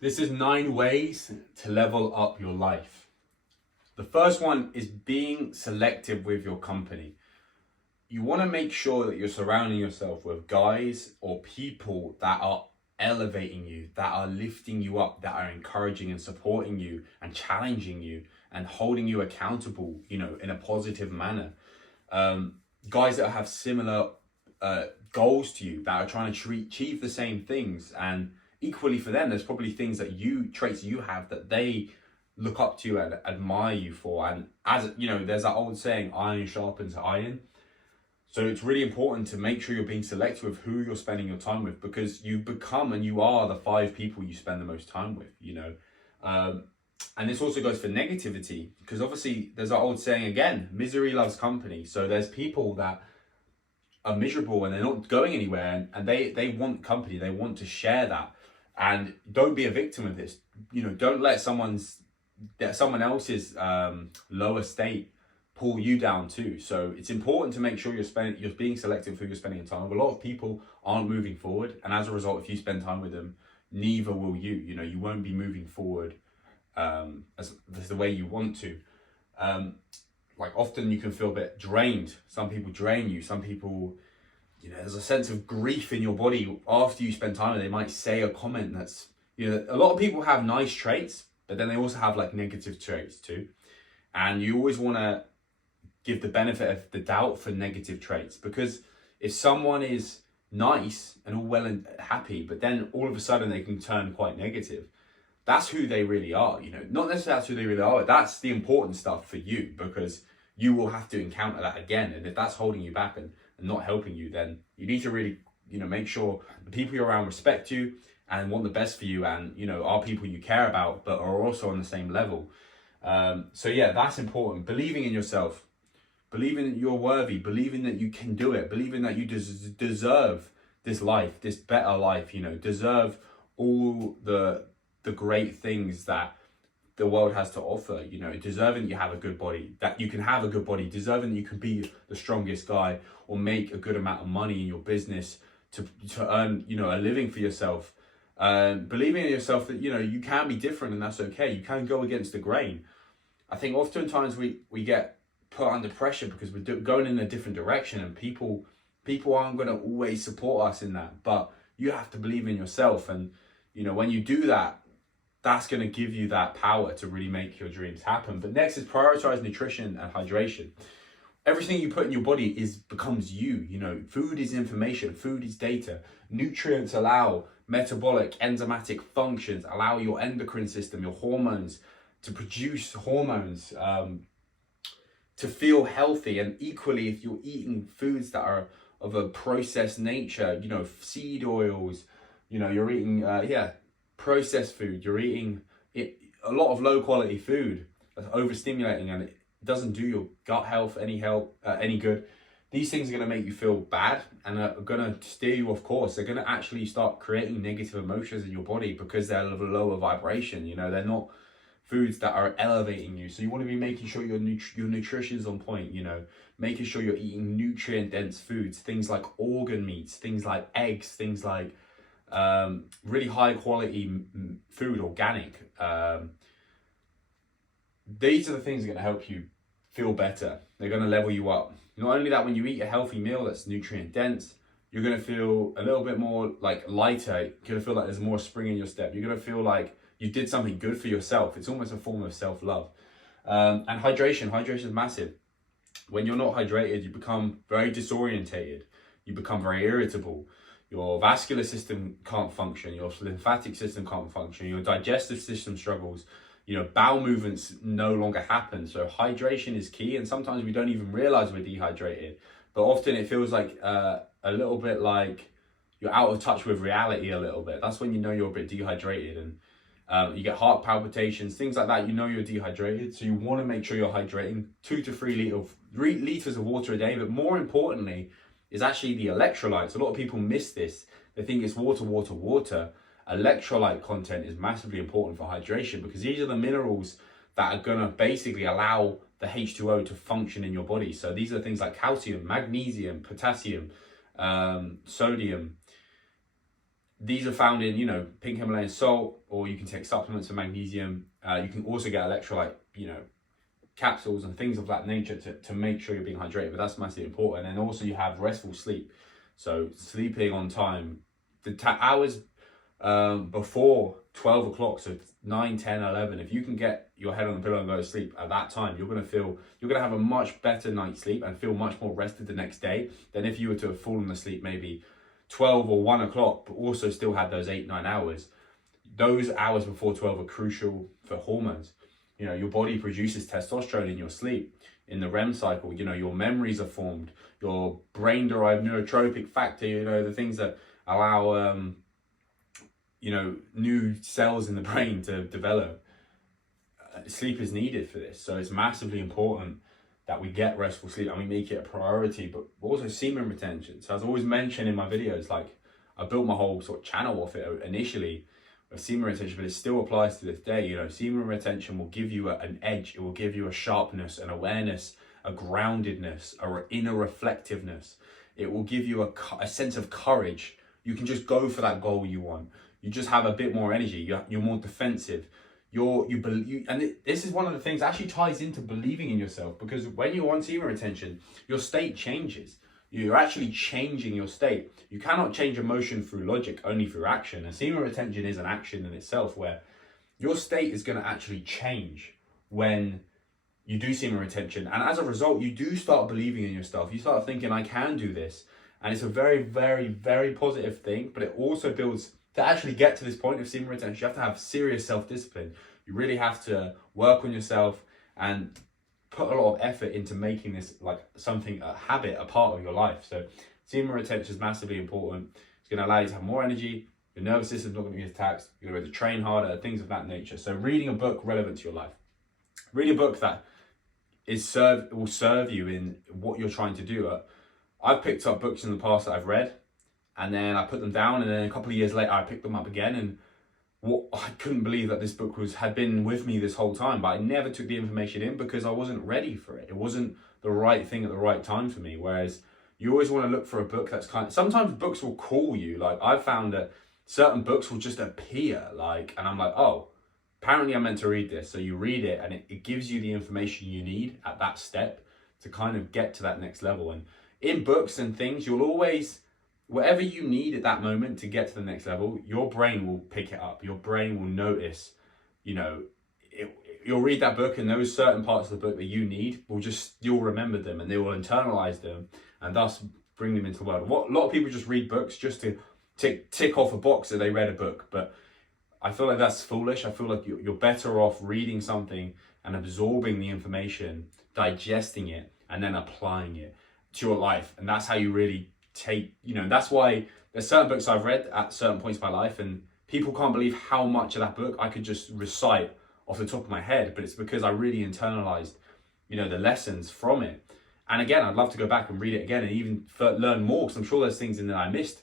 This is 9 ways to level up your life. The first one is being selective with your company. You want to make sure that you're surrounding yourself with guys or people that are elevating you, that are lifting you up, that are encouraging and supporting you and challenging you and holding you accountable, in a positive manner. Guys that have similar goals to you, that are trying to achieve the same things, and equally for them, there's probably things traits you have that they look up to you and admire you for. And as you know, there's that old saying, iron sharpens iron. So it's really important to make sure you're being selective with who you're spending your time with, because you become and you are the 5 people you spend the most time with, and this also goes for negativity, because obviously there's that old saying again, misery loves company. So there's people that are miserable and they're not going anywhere, and they want company, they want to share that. And don't be a victim of this. Don't let someone else's lower state pull you down too. So it's important to make sure you're being selective who you're spending time with. A lot of people aren't moving forward, and as a result, if you spend time with them, neither will you. You won't be moving forward as the way you want to. Like often you can feel a bit drained. Some people drain you. Some people, there's a sense of grief in your body after you spend time with them. They might say a comment that's, a lot of people have nice traits, but then they also have like negative traits too. And you always want to give the benefit of the doubt for negative traits, because if someone is nice and all well and happy, but then all of a sudden they can turn quite negative, that's who they really are. Not necessarily that's who they really are, but that's the important stuff for you, because you will have to encounter that again. And if that's holding you back and not helping you, then you need to really, make sure the people you're around respect you and want the best for you, and, are people you care about, but are also on the same level. So yeah, that's important. Believing in yourself, believing that you're worthy, believing that you can do it, believing that you deserve this life, this better life, deserve all the great things that the world has to offer, deserving that you have a good body, that you can have a good body, deserving that you can be the strongest guy or make a good amount of money in your business to earn, a living for yourself. Believing in yourself that, you can be different, and that's okay. You can go against the grain. I think oftentimes we get put under pressure because we're going in a different direction, and people aren't going to always support us in that. But you have to believe in yourself, and when you do that, that's going to give you that power to really make your dreams happen. But next is prioritize nutrition and hydration. Everything you put in your body becomes you. Food is information, food is data. Nutrients allow metabolic, enzymatic functions, allow your endocrine system, your hormones, to produce hormones, to feel healthy. And equally, if you're eating foods that are of a processed nature, seed oils, you're eating, processed food, you're eating a lot of low quality food that's overstimulating, and it doesn't do your gut health any good. These things are going to make you feel bad and are going to steer you off course. They're going to actually start creating negative emotions in your body because they're of a lower vibration. They're not foods that are elevating you. So you want to be making sure your nutrition is on point, making sure you're eating nutrient dense foods, things like organ meats, things like eggs, things like really high quality food, organic. These are the things that are going to help you feel better. They're going to level you up. Not only that, when you eat a healthy meal that's nutrient dense, you're going to feel a little bit more like lighter. You're going to feel like there's more spring in your step. You're going to feel like you did something good for yourself. It's almost a form of self-love. And hydration is massive. When you're not hydrated, you become very disorientated. You become very irritable. Your vascular system can't function. Your lymphatic system can't function. Your digestive system struggles. Bowel movements no longer happen. So hydration is key. And sometimes we don't even realize we're dehydrated. But often it feels like a little bit like you're out of touch with reality a little bit. That's when you're a bit dehydrated, and you get heart palpitations, things like that. You're dehydrated. So you want to make sure you're hydrating 2 to 3 liters of water a day. But more importantly is actually the electrolytes. A lot of people miss this. They think it's water. Electrolyte content is massively important for hydration, because these are the minerals that are going to basically allow the H2O to function in your body. So these are things like calcium, magnesium, potassium, sodium, these are found in, you know, pink Himalayan salt, or you can take supplements of magnesium. You can also get electrolyte, you know, capsules and things of that nature to make sure you're being hydrated, but that's massively important. And also you have restful sleep. So sleeping on time, the hours before 12 o'clock, so 9, 10, 11, if you can get your head on the pillow and go to sleep at that time, you're going to have a much better night's sleep and feel much more rested the next day than if you were to have fallen asleep maybe 12 or 1 o'clock, but also still had those 8, 9 hours. Those hours before 12 are crucial for hormones. You know, your body produces testosterone in your sleep, in the REM cycle. You know, your memories are formed, your brain-derived neurotropic factor, you know, the things that allow, you know, new cells in the brain to develop. Sleep is needed for this. So it's massively important that we get restful sleep and we make it a priority, but also semen retention. So as I always mention in my videos, like I built my whole sort of channel off it initially, of semen retention, but it still applies to this day. You know, semen retention will give you an edge. It will give you a sharpness, an awareness, a groundedness, an inner reflectiveness. It will give you a sense of courage. You can just go for that goal you want. You just have a bit more energy. You're more defensive. This is one of the things that actually ties into believing in yourself, because when you're on semen retention, your state changes. You're actually changing your state. You cannot change emotion through logic, only through action. And semen retention is an action in itself, where your state is going to actually change when you do semen retention. And as a result, you do start believing in yourself. You start thinking, I can do this. And it's a very, very, very positive thing, but it also builds, to actually get to this point of semen retention, you have to have serious self-discipline. You really have to work on yourself and put a lot of effort into making this like something, a habit, a part of your life. So semen retention is massively important. It's going to allow you to have more energy. Your nervous system's not going to be taxed. You're going to be able to train harder, things of that nature. So reading a book relevant to your life. Read a book that will serve you in what you're trying to do. I've picked up books in the past that I've read, and then I put them down, and then a couple of years later I picked them up again, and I couldn't believe that this book had been with me this whole time, but I never took the information in because I wasn't ready for it. It wasn't the right thing at the right time for me. Whereas you always want to look for a book that's sometimes books will call you. Like I've found that certain books will just appear, and I'm like, oh, apparently I'm meant to read this. So you read it and it gives you the information you need at that step to kind of get to that next level. And in books and things, you'll always, whatever you need at that moment to get to the next level, your brain will pick it up. Your brain will notice, you know, you'll read that book, and those certain parts of the book that you need you'll remember them, and they will internalize them and thus bring them into the world. A lot of people just read books just to tick off a box that they read a book, but I feel like that's foolish. I feel like you're better off reading something and absorbing the information, digesting it, and then applying it to your life. And that's how you really that's why there's certain books I've read at certain points in my life, and people can't believe how much of that book I could just recite off the top of my head, but it's because I really internalized, the lessons from it. And again, I'd love to go back and read it again and even learn more, because I'm sure there's things in there I missed,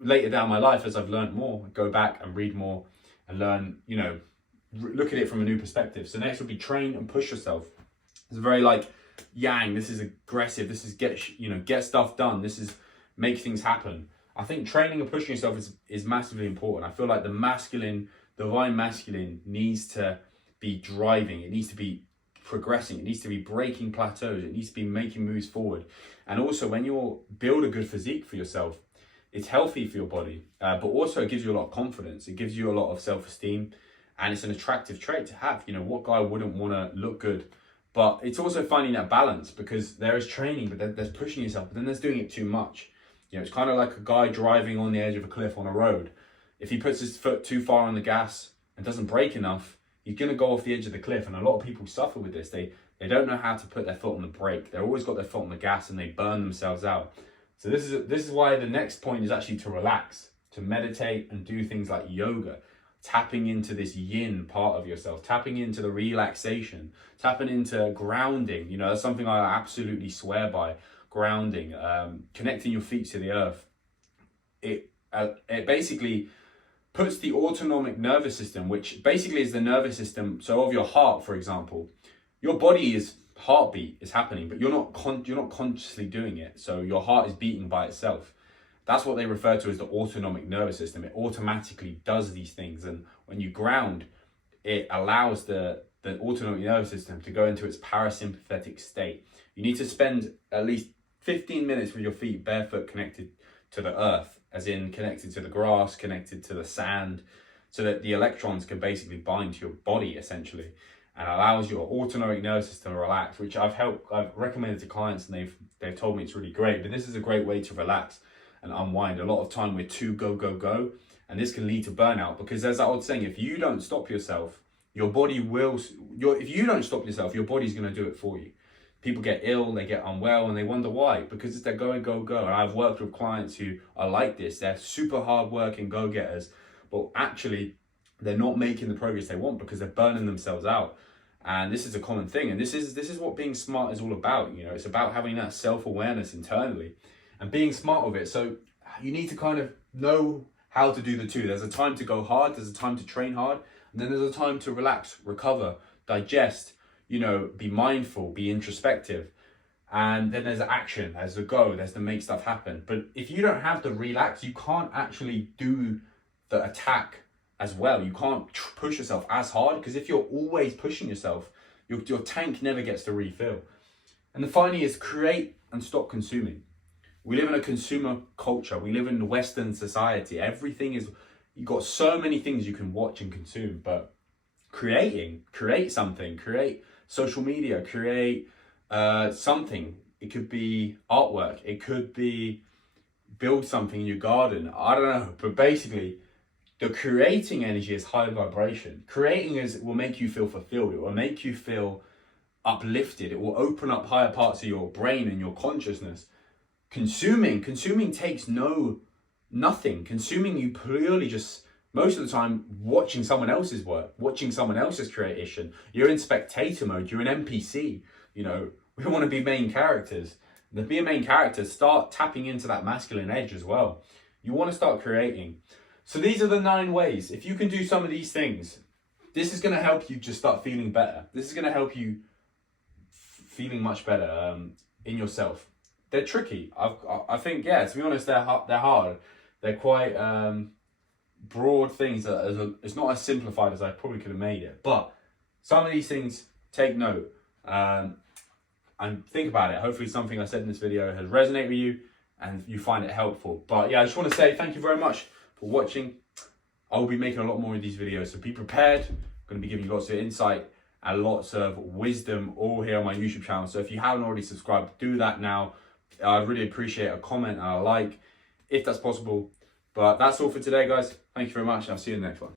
later down my life as I've learned more, go back and read more and learn, look at it from a new perspective. So next would be train and push yourself. It's very yang, this is aggressive, this is get stuff done, this is make things happen. I think training and pushing yourself is massively important. I feel like the divine masculine needs to be driving, it needs to be progressing, it needs to be breaking plateaus, it needs to be making moves forward. And also when you build a good physique for yourself, it's healthy for your body, but also it gives you a lot of confidence, it gives you a lot of self-esteem, and it's an attractive trait to have. What guy wouldn't want to look good? But it's also finding that balance, because there is training, but there's pushing yourself, but then there's doing it too much. It's kind of like a guy driving on the edge of a cliff on a road. If he puts his foot too far on the gas and doesn't brake enough, he's going to go off the edge of the cliff. And a lot of people suffer with this. They don't know how to put their foot on the brake. They've always got their foot on the gas and they burn themselves out. So this is why the next point is actually to relax, to meditate and do things like yoga. Tapping into this yin part of yourself, tapping into the relaxation, tapping into grounding. That's something I absolutely swear by. Grounding, connecting your feet to the earth. It basically puts the autonomic nervous system, which basically is the nervous system. So of your heart, for example, your body's heartbeat is happening, but you're not consciously doing it. So your heart is beating by itself. That's what they refer to as the autonomic nervous system. It automatically does these things. And when you ground, it allows the autonomic nervous system to go into its parasympathetic state. You need to spend at least 15 minutes with your feet barefoot connected to the earth, as in connected to the grass, connected to the sand, so that the electrons can basically bind to your body essentially, and allows your autonomic nervous system to relax, which I've recommended to clients, and they've told me it's really great. But this is a great way to relax and unwind. A lot of time we're too go, and this can lead to burnout, because there's that old saying, if you don't stop yourself, your body will, if you don't stop yourself, your body's going to do it for you. People get ill, they get unwell, and they wonder why, because it's their go. And I've worked with clients who are like this. They're super hardworking go-getters, but actually they're not making the progress they want because they're burning themselves out. And this is a common thing. And this is what being smart is all about. You know, it's about having that self-awareness internally and being smart with it. So you need to kind of know how to do the two. There's a time to go hard, there's a time to train hard, and then there's a time to relax, recover, digest, you know, be mindful, be introspective. And then there's action, there's the go, there's the make stuff happen. But if you don't have the relax, you can't actually do the attack as well. You can't push yourself as hard, because if you're always pushing yourself, your tank never gets to refill. And the finally is create and stop consuming. We live in a consumer culture. We live in Western society. Everything is, you've got so many things you can watch and consume, but create something, create social media, create something. It could be artwork. It could be build something in your garden. I don't know, but basically the creating energy is high vibration. Creating will make you feel fulfilled. It will make you feel uplifted. It will open up higher parts of your brain and your consciousness. Consuming takes nothing. Consuming, you purely just, most of the time, watching someone else's work, watching someone else's creation. You're in spectator mode. You're an NPC. You know, we want to be main characters. To be a main character, start tapping into that masculine edge as well. You want to start creating. So these are the 9 ways. If you can do some of these things, this is going to help you just start feeling better. This is going to help you feeling much better in yourself. They're tricky. I think, yeah, to be honest, they're hard. They're quite broad things. It's not as simplified as I probably could have made it. But some of these things, take note and think about it. Hopefully something I said in this video has resonated with you and you find it helpful. But yeah, I just want to say thank you very much for watching. I will be making a lot more of these videos, so be prepared. I'm going to be giving you lots of insight and lots of wisdom all here on my YouTube channel. So if you haven't already subscribed, do that now. I'd really appreciate a comment and a like if that's possible. But that's all for today, guys. Thank you very much. I'll see you in the next one.